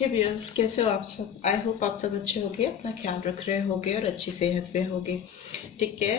हे viewers, कैसे हो आप सब। आई होप आप सब अच्छे होंगे, अपना ख्याल रख रहे होगे और अच्छी सेहत पे होगे। ठीक है,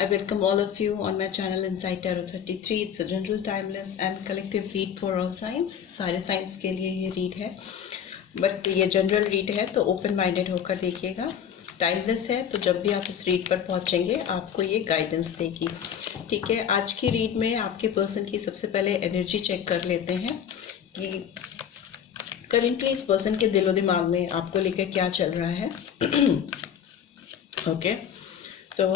I welcome all of you on my channel inside tarot 33। It's a general timeless and collective read for all science. सारे साइंस के लिए ये रीड है, बट ये जनरल रीड है तो ओपन माइंडेड होकर देखिएगा। टाइमलेस है तो जब भी आप इस रीड पर पहुंचेंगे आपको ये गाइडेंस देगी। ठीक है, आज की रीड में आपके पर्सन की सबसे पहले एनर्जी चेक कर लेते हैं कि करेंटली इस पर्सन के दिलो दिमाग में आपको लेकर क्या चल रहा है। ओके, सो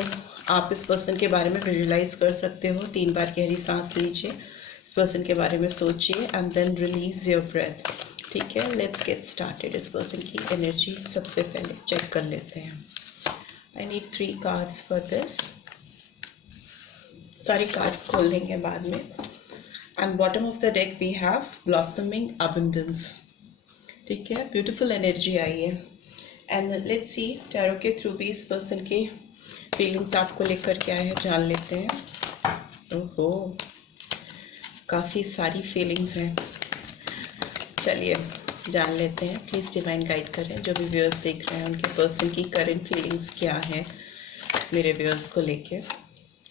आप इस पर्सन के बारे में विजुलाइज कर सकते हो। 3 बार गहरी सांस लीजिए, इस पर्सन के बारे में सोचिए and then release your breath. ठीक है, लेट्स गेट स्टार्टेड। इस पर्सन की एनर्जी सबसे पहले चेक कर लेते हैं। I need 3 cards for this. सारे कार्ड्स खोल देंगे बाद में। And bottom of the deck we have blossoming abundance. ठीक है, ब्यूटीफुल एनर्जी आई है। एंड लेट्स सी टैरो के थ्रू भी इस पर्सन के फीलिंग्स आपको लेकर क्या है जान लेते हैं। ओहो, काफ़ी सारी फीलिंग्स हैं, चलिए जान लेते हैं। प्लीज़ डिवाइन गाइड करें, जो भी व्यूअर्स देख रहे हैं उनके पर्सन की करंट फीलिंग्स क्या है मेरे व्यूअर्स को लेके।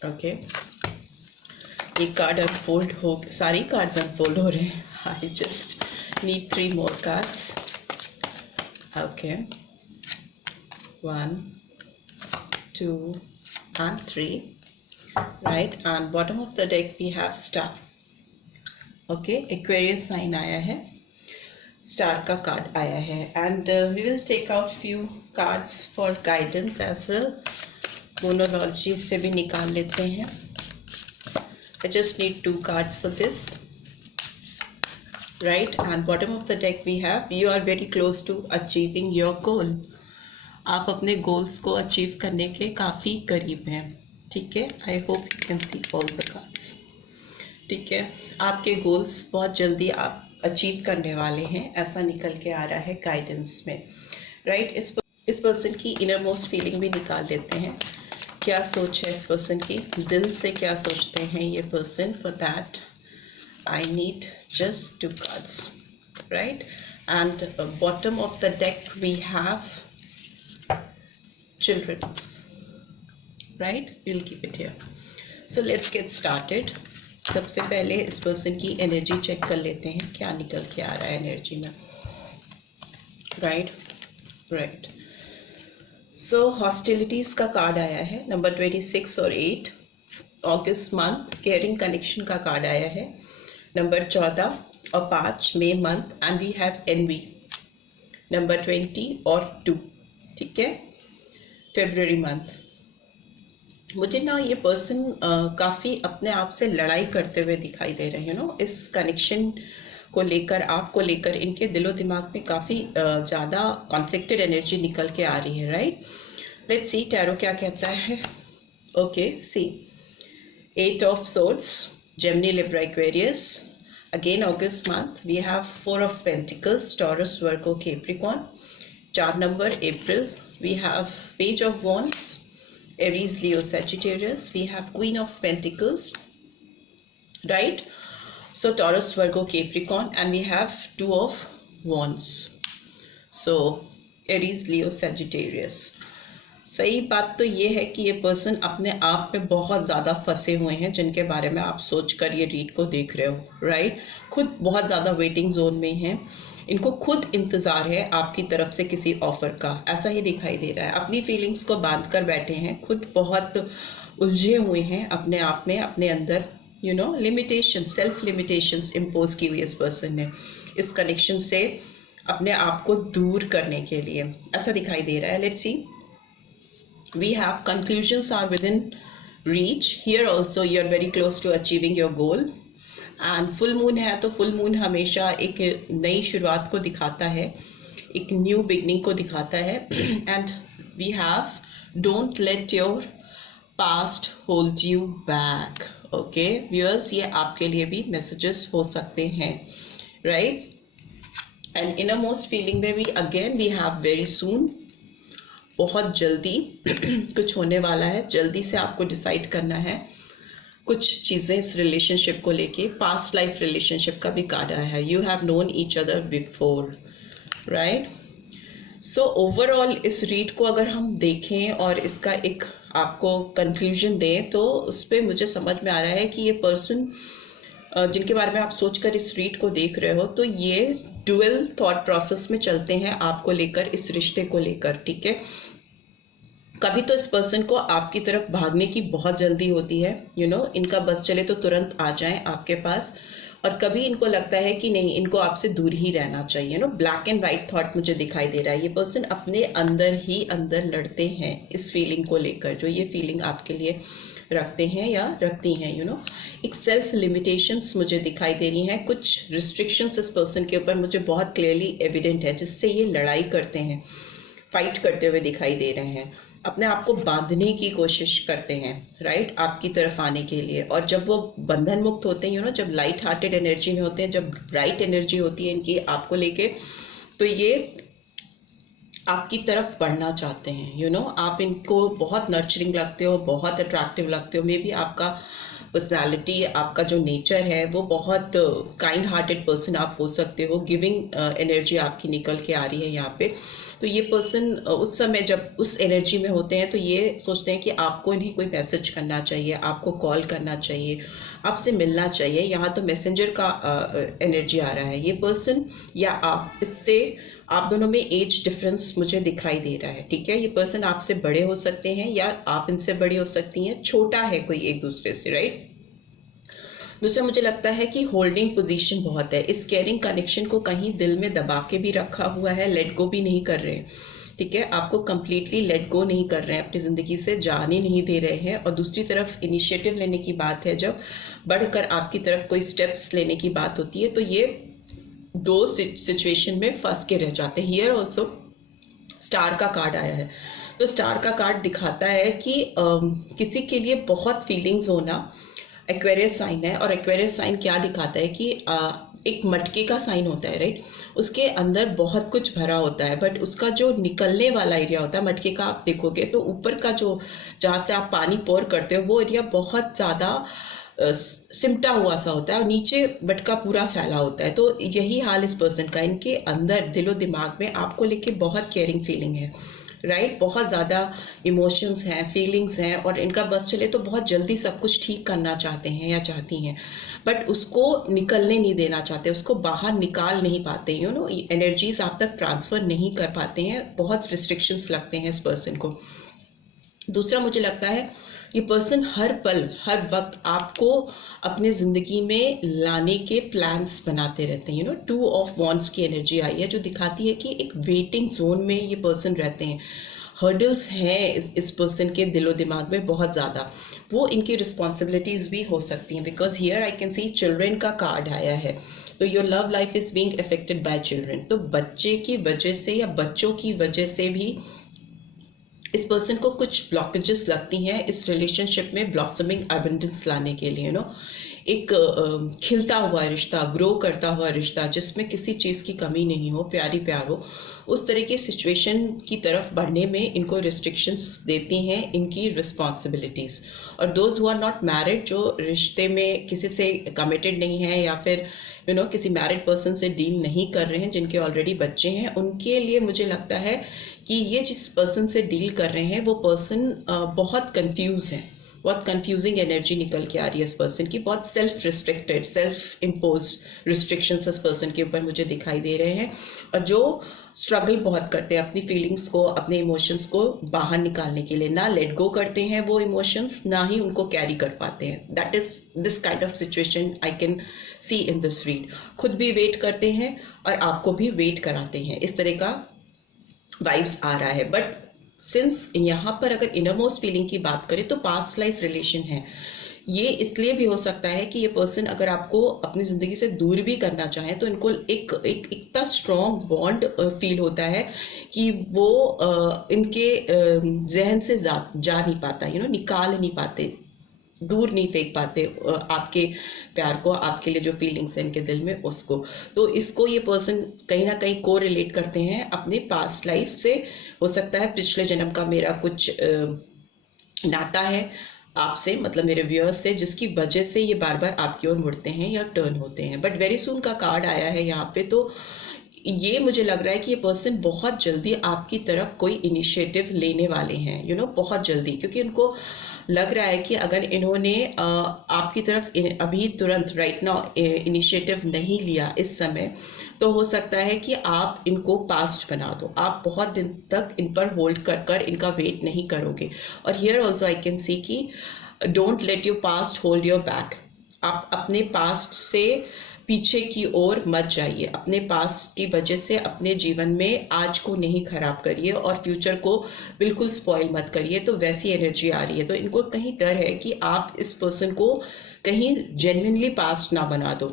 ओके, ये कार्ड अनफोल्ड हो, सारी कार्ड्स अनफोल्ड हो रहे हैं। I just need 3 more cards. Okay, 1, 2 and 3. Right, and bottom of the deck we have star. Okay, Aquarius sign आया है, star का कार्ड आया है। and we will take out few cards for guidance as well. मोनोलॉजी से भी निकाल लेते हैं। I just need 2 cards for this. Right, and bottom of the deck we have you are very close to achieving your goal. आप अपने goals को achieve करने के काफ़ी करीब हैं। ठीक है, I hope you can see all the cards. ठीक है, आपके गोल्स बहुत जल्दी आप अचीव करने वाले हैं, ऐसा निकल के आ रहा है गाइडेंस में। राइट, इस पर्सन की इनर मोस्ट फीलिंग भी निकाल लेते हैं। क्या सोच है इस पर्सन की, दिल से क्या सोचते हैं ये person. For that I need just 2 cards, right? And bottom of the deck we have children, right? We'll keep it here. So let's get started. सबसे पहले इस पर्सन की एनर्जी चेक कर लेते हैं, क्या निकल के आ रहा है एनर्जी में। राइट, सो हॉस्टिलिटीज का कार्ड आया है, नंबर 26 और 8। अगस्त मंथ केयरिंग कनेक्शन का कार्ड आया है, नंबर 14 और 5 मई month. And we have envy, number 20 और 2। ठीक है, फरवरी मंथ। मुझे ना ये पर्सन काफ़ी अपने आप से लड़ाई करते हुए दिखाई दे रहे हैं नो, इस कनेक्शन को लेकर, आपको लेकर इनके दिलो दिमाग में काफ़ी ज़्यादा कॉन्फ्लिक्टेड एनर्जी निकल के आ रही है। राइट, लेट्स सी टैरो क्या कहता है। Okay, see 8 of swords, Gemini, Libra, Aquarius. Again August month we have 4 of Pentacles, Taurus, Virgo, Capricorn. 4 number April we have Page of Wands, Aries, Leo, Sagittarius. We have Queen of Pentacles, right? So Taurus, Virgo, Capricorn, and we have 2 of Wands. So Aries, Leo, Sagittarius. सही बात तो ये है कि ये person अपने आप में बहुत ज़्यादा फंसे हुए हैं, जिनके बारे में आप सोचकर ये रीड को देख रहे हो। राइट, खुद बहुत ज़्यादा वेटिंग जोन में हैं, इनको खुद इंतज़ार है आपकी तरफ से किसी ऑफर का, ऐसा ही दिखाई दे रहा है। अपनी फीलिंग्स को बांध कर बैठे हैं, खुद बहुत उलझे हुए हैं अपने आप में, अपने अंदर you know limitation, self limitations impose की हुई इस पर्सन ने इस कनेक्शन से अपने आप को दूर करने के लिए, ऐसा दिखाई दे रहा है। Let's see, we have conclusions are within reach. Here also you are very close to achieving your goal. And full moon है तो full moon हमेशा एक नई शुरुआत को दिखाता है, एक न्यू बिगनिंग को दिखाता है। and we have don't let your past hold you back. Okay viewers, ये आपके लिए भी messages हो सकते हैं। right, and innermost feeling में भी again we have very soon, बहुत जल्दी कुछ होने वाला है, जल्दी से आपको डिसाइड करना है कुछ चीज़ें इस रिलेशनशिप को लेके। पास्ट लाइफ रिलेशनशिप का भी कार्ड आया है, you have known each other before. Right. So overall इस रीड को अगर हम देखें और इसका एक आपको कंक्लूजन दें तो उस पर मुझे समझ में आ रहा है कि ये पर्सन जिनके बारे में आप सोचकर इस रीड को देख रहे हो, तो ये डुअल थॉट प्रोसेस में चलते हैं आपको लेकर, इस रिश्ते को लेकर, ठीक है। कभी तो इस पर्सन को आपकी तरफ भागने की बहुत जल्दी होती है, इनका बस चले तो तुरंत आ जाएं आपके पास, और कभी इनको लगता है कि नहीं, इनको आपसे दूर ही रहना चाहिए। ब्लैक एंड वाइट थॉट मुझे दिखाई दे रहा है। ये पर्सन अपने अंदर ही अंदर लड़ते हैं इस फीलिंग को लेकर, जो ये फीलिंग आपके लिए रखते हैं या रखती हैं। एक सेल्फ लिमिटेशंस मुझे दिखाई दे रही हैं, कुछ रिस्ट्रिक्शंस इस पर्सन के ऊपर मुझे बहुत क्लियरली एविडेंट है, जिससे ये लड़ाई करते हैं, फाइट करते हुए दिखाई दे रहे हैं, अपने आप को बांधने की कोशिश करते हैं, राइट, आपकी तरफ आने के लिए। और जब वो बंधन मुक्त होते हैं, जब लाइट हार्टेड एनर्जी में होते हैं, जब ब्राइट एनर्जी होती है इनकी आपको लेके, तो ये आपकी तरफ बढ़ना चाहते हैं। आप इनको बहुत नर्चरिंग लगते हो, बहुत अट्रैक्टिव लगते हो। मे बी आपका पर्सनालिटी, आपका जो नेचर है वो बहुत काइंड हार्टेड पर्सन आप हो सकते हो, गिविंग एनर्जी आपकी निकल के आ रही है यहाँ पे। तो ये पर्सन उस समय जब उस एनर्जी में होते हैं तो ये सोचते हैं कि आपको इन्हें कोई मैसेज करना चाहिए, आपको कॉल करना चाहिए, आपसे मिलना चाहिए। यहाँ तो मैसेंजर का एनर्जी आ रहा है। ये पर्सन या आप, इससे आप दोनों में एज डिफरेंस मुझे दिखाई दे रहा है, ठीक है। ये पर्सन आपसे बड़े हो सकते हैं या आप इनसे बड़ी हो सकती हैं, छोटा है कोई एक दूसरे से, राइट। दूसरा मुझे लगता है कि होल्डिंग पोजीशन बहुत है, इस केयरिंग कनेक्शन को कहीं दिल में दबा के भी रखा हुआ है, लेट गो भी नहीं कर रहे हैं, ठीक है। आपको कंप्लीटली लेट गो नहीं कर रहे हैं, अपनी जिंदगी से जाने नहीं दे रहे हैं। और दूसरी तरफ इनिशिएटिव लेने की बात है, जब बढ़कर आपकी तरफ कोई स्टेप्स लेने की बात होती है, तो ये दो सिचुएशन में फंस के रह जाते हैं। हियर ऑल्सो स्टार का कार्ड आया है, तो स्टार का कार्ड दिखाता है कि किसी के लिए बहुत फीलिंग्स होना। एक्वेरियस साइन है, और एक्वेरियस साइन क्या दिखाता है कि एक मटके का साइन होता है, राइट। उसके अंदर बहुत कुछ भरा होता है, बट उसका जो निकलने वाला एरिया होता है मटके का, आप देखोगे तो ऊपर का जो, जहाँ से आप पानी पोर करते हो, वो एरिया बहुत ज़्यादा सिमटा हुआ सा होता है, और नीचे मटका पूरा फैला होता है। तो यही हाल इस पर्सन का, इनके अंदर दिलो दिमाग में आपको लेके बहुत केयरिंग फीलिंग है, राइट। बहुत ज़्यादा इमोशंस हैं, फीलिंग्स हैं, और इनका बस चले तो बहुत जल्दी सब कुछ ठीक करना चाहते हैं या चाहती हैं, बट उसको निकलने नहीं देना चाहते, उसको बाहर निकाल नहीं पाते, एनर्जीज आप तक ट्रांसफ़र नहीं कर पाते हैं, बहुत रिस्ट्रिक्शंस लगते हैं इस पर्सन को। दूसरा मुझे लगता है ये पर्सन हर पल हर वक्त आपको अपने ज़िंदगी में लाने के प्लान्स बनाते रहते हैं। टू ऑफ वॉन्ड्स की एनर्जी आई है, जो दिखाती है कि एक वेटिंग जोन में ये पर्सन रहते हैं। हर्डल्स हैं इस पर्सन के दिलो दिमाग में बहुत ज़्यादा, वो इनकी रिस्पॉन्सिबिलिटीज़ भी हो सकती हैं, because here I can C children का कार्ड आया है। तो your love life is being affected by children. तो बच्चे की वजह से या बच्चों की वजह से भी इस पर्सन को कुछ ब्लॉकेजेस लगती हैं इस रिलेशनशिप में ब्लॉसमिंग एबंडेंस लाने के लिए। एक खिलता हुआ रिश्ता, ग्रो करता हुआ रिश्ता, जिसमें किसी चीज़ की कमी नहीं हो, प्यारी प्यार हो, उस तरह की सिचुएशन की तरफ बढ़ने में इनको रिस्ट्रिक्शंस देती हैं इनकी रिस्पॉन्सिबिलिटीज़। और those who are not married, जो रिश्ते में किसी से कमिटेड नहीं है या फिर किसी मैरिड पर्सन से डील नहीं कर रहे हैं, जिनके ऑलरेडी बच्चे हैं, उनके लिए मुझे लगता है कि ये जिस पर्सन से डील कर रहे हैं वो पर्सन बहुत कंफ्यूज है, बहुत कंफ्यूजिंग एनर्जी निकल के आ रही है इस पर्सन की, बहुत self restricted, self impose restrictions इस पर्सन के ऊपर मुझे दिखाई दे रहे हैं, और जो स्ट्रगल बहुत करते हैं अपनी फीलिंग्स को, अपने इमोशंस को बाहर निकालने के लिए, ना लेट गो करते हैं वो इमोशंस, ना ही उनको कैरी कर पाते हैं। That is this kind of situation I can C in this read. खुद भी वेट करते हैं और आपको भी वेट कराते हैं, इस तरह का वाइब्स आ रहा है। बट सिंस यहाँ पर अगर इनरमोस्ट फीलिंग की बात करें तो पास्ट लाइफ रिलेशन है। ये इसलिए भी हो सकता है कि ये पर्सन अगर आपको अपनी ज़िंदगी से दूर भी करना चाहे तो इनको एक इतना स्ट्रॉन्ग बॉन्ड फील होता है कि वो इनके जहन से जा नहीं पाता, निकाल नहीं पाते, दूर नहीं फेंक पाते आपके प्यार को, आपके लिए जो फीलिंग्स हैं इनके दिल में उसको। तो इसको ये पर्सन कहीं ना कहीं को रिलेट करते हैं अपने पास्ट लाइफ से। हो सकता है पिछले जन्म का मेरा कुछ नाता है आपसे, मतलब मेरे व्यूअर्स से, जिसकी वजह से ये बार बार आपकी ओर मुड़ते हैं या टर्न होते हैं। बट वेरी सून का कार्ड आया है यहाँ पे, तो ये मुझे लग रहा है कि ये पर्सन बहुत जल्दी आपकी तरफ कोई इनिशिएटिव लेने वाले हैं, बहुत जल्दी, क्योंकि उनको लग रहा है कि अगर इन्होंने आपकी तरफ अभी तुरंत राइट नाउ इनिशिएटिव नहीं लिया इस समय, तो हो सकता है कि आप इनको पास्ट बना दो, आप बहुत दिन तक इन पर होल्ड कर कर इनका वेट नहीं करोगे। और here also I can see कि don't let your past hold your back. आप अपने पास्ट से पीछे की ओर मत जाइए, अपने पास्ट की वजह से अपने जीवन में आज को नहीं खराब करिए और फ्यूचर को बिल्कुल स्पॉइल मत करिए। तो वैसी एनर्जी आ रही है, तो इनको कहीं डर है कि आप इस पर्सन को कहीं जेन्युइनली पास्ट ना बना दो।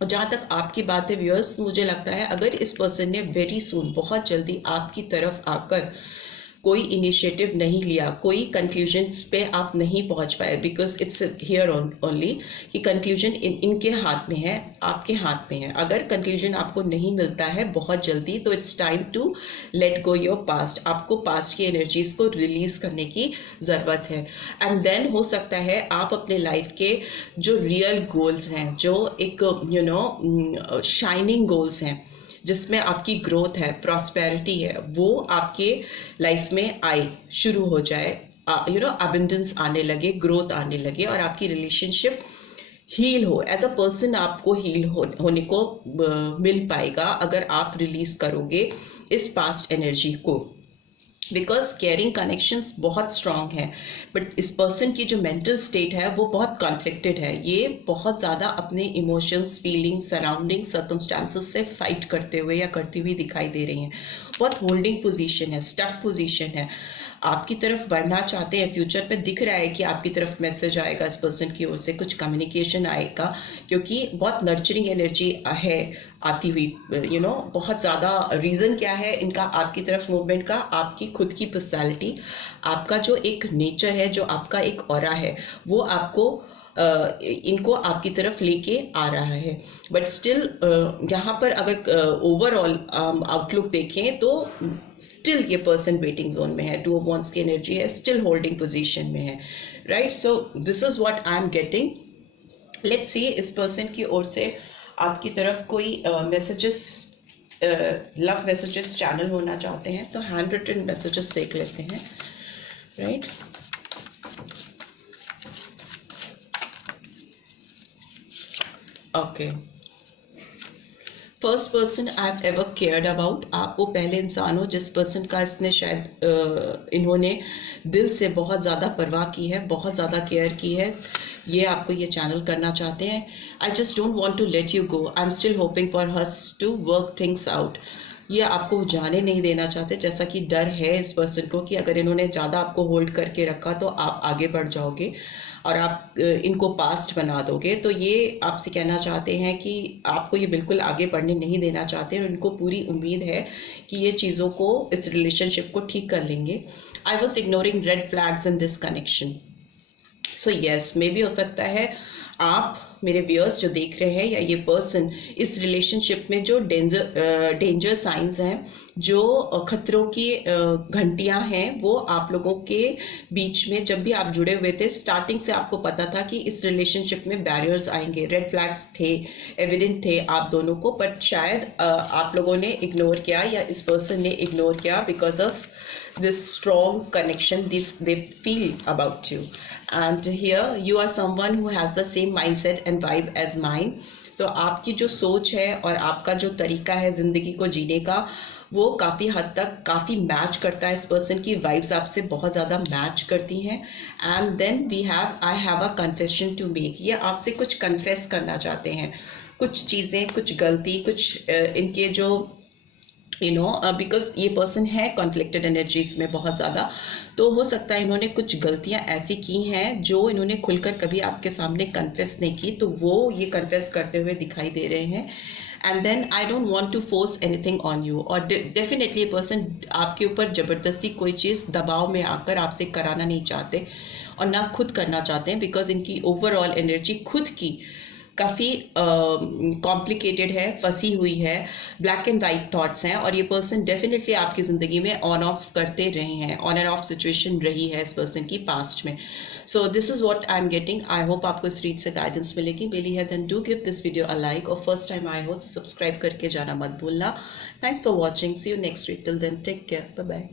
और जहाँ तक आपकी बात है व्यूअर्स, मुझे लगता है अगर इस पर्सन ने वेरी सून, बहुत जल्दी आपकी तरफ आकर कोई इनिशिएटिव नहीं लिया, कोई कंक्लूजन्स पे आप नहीं पहुंच पाए, बिकॉज इट्स हियर ओनली कि कंक्लूजन इनके हाथ में है, आपके हाथ में है। अगर कंक्लूजन आपको नहीं मिलता है बहुत जल्दी, तो it's time to let go your past. आपको पास्ट की एनर्जीज को रिलीज करने की ज़रूरत है। एंड देन हो सकता है आप अपने लाइफ के जो रियल गोल्स हैं, जो एक शाइनिंग गोल्स हैं, जिसमें आपकी ग्रोथ है, प्रॉस्पेरिटी है, वो आपके लाइफ में आए, शुरू हो जाए, अबंडेंस आने लगे, ग्रोथ आने लगे, और आपकी रिलेशनशिप हील हो, एज अ पर्सन आपको हील होने को मिल पाएगा अगर आप रिलीज करोगे इस पास्ट एनर्जी को। बिकॉज केयरिंग कनेक्शंस बहुत स्ट्रांग है, बट इस पर्सन की जो मेंटल स्टेट है वो बहुत कॉन्फ्लिक्टेड है। ये बहुत ज़्यादा अपने इमोशंस, फीलिंग्स, सराउंडिंग, सर्कमस्टांसेस से फाइट करते हुए या करती हुई दिखाई दे रही हैं। बहुत होल्डिंग पोजीशन है, स्टक पोजीशन है, आपकी तरफ बढ़ना चाहते हैं। फ्यूचर पे दिख रहा है कि आपकी तरफ मैसेज आएगा इस पर्सन की ओर से, कुछ कम्युनिकेशन आएगा, क्योंकि बहुत नर्चरिंग एनर्जी है आती हुई, बहुत ज़्यादा। रीज़न क्या है इनका आपकी तरफ मूवमेंट का? आपकी खुद की पर्सनालिटी, आपका जो एक नेचर है, जो आपका एक ऑरा है, वो आपको इनको आपकी तरफ लेके आ रहा है। बट स्टिल यहाँ पर अगर ओवरऑल आउटलुक देखें तो स्टिल ये पर्सन वेटिंग जोन में है, 2 ऑफ वांड्स की एनर्जी है, स्टिल होल्डिंग पोजीशन में है, right. So this is what I am getting. Let's see इस पर्सन की ओर से आपकी तरफ कोई मैसेजेस, लव मैसेजेस चैनल होना चाहते हैं, तो हैंड रिटन मैसेजेस देख लेते हैं, right. Okay, first person I have ever cared about, आप वो पहले इंसान हो जिस पर्सन का इसने शायद इन्होंने दिल से बहुत ज़्यादा परवाह की है, बहुत ज़्यादा केयर की है। ये आपको ये चैनल करना चाहते हैं। I just don't want to let you go, I am still hoping for us to work things out. ये आपको जाने नहीं देना चाहते, जैसा कि डर है इस पर्सन को कि अगर इन्होंने ज़्यादा आपको होल्ड करके रखा तो आप आगे बढ़ जाओगे और आप इनको पास्ट बना दोगे। तो ये आपसे कहना चाहते हैं कि आपको ये बिल्कुल आगे बढ़ने नहीं देना चाहते, और इनको पूरी उम्मीद है कि ये चीज़ों को, इस रिलेशनशिप को ठीक कर लेंगे। I was ignoring red flags in this connection. So yes, मे भी हो सकता है आप मेरे व्यूअर्स जो देख रहे हैं, या ये पर्सन, इस रिलेशनशिप में जो डेंजर साइंस हैं, जो खतरों की घंटियां हैं, वो आप लोगों के बीच में जब भी आप जुड़े हुए थे, स्टार्टिंग से आपको पता था कि इस रिलेशनशिप में बैरियर्स आएंगे, रेड फ्लैग्स थे, एविडेंट थे आप दोनों को, बट शायद आप लोगों ने इग्नोर किया, या इस पर्सन ने इग्नोर किया, because of this strong connection they feel about you. And here you are someone who has the same mindset and vibe as mine. तो आपकी जो सोच है और आपका जो तरीका है ज़िंदगी को जीने का, वो काफ़ी हद तक काफ़ी मैच करता है। इस पर्सन की वाइब्स आपसे बहुत ज़्यादा मैच करती हैं। And then I have a confession to make, ये आपसे कुछ कन्फेस करना चाहते हैं, कुछ चीज़ें, कुछ गलती, कुछ इनके जो बिकॉज ये पर्सन है कॉन्फ्लिक्टेड एनर्जीज में बहुत ज़्यादा, तो हो सकता है इन्होंने कुछ गलतियां ऐसी की हैं जो इन्होंने खुलकर कभी आपके सामने कन्फेस नहीं की, तो वो ये कन्फेस करते हुए दिखाई दे रहे हैं। And then I don't want to force anything on you, और डेफिनेटली ये पर्सन आपके ऊपर ज़बरदस्ती कोई चीज़ दबाव में आकर आपसे कराना नहीं चाहते, और ना खुद करना चाहते हैं, बिकॉज इनकी ओवरऑल एनर्जी खुद की काफ़ी कॉम्प्लिकेटेड है, फंसी हुई है, ब्लैक एंड वाइट थॉट्स हैं, और ये पर्सन डेफिनेटली आपकी ज़िंदगी में ऑन ऑफ करते रहे हैं, ऑन एंड ऑफ सिचुएशन रही है इस पर्सन की पास्ट में. So this is what I am getting. I hope आपको इस रीड से गाइडेंस मिलेगी. मिली है then do give this video a like, और फर्स्ट टाइम आए हो तो सब्सक्राइब करके जाना मत भूलना. Thanks for watching. See you next read. Till then take care. Bye bye.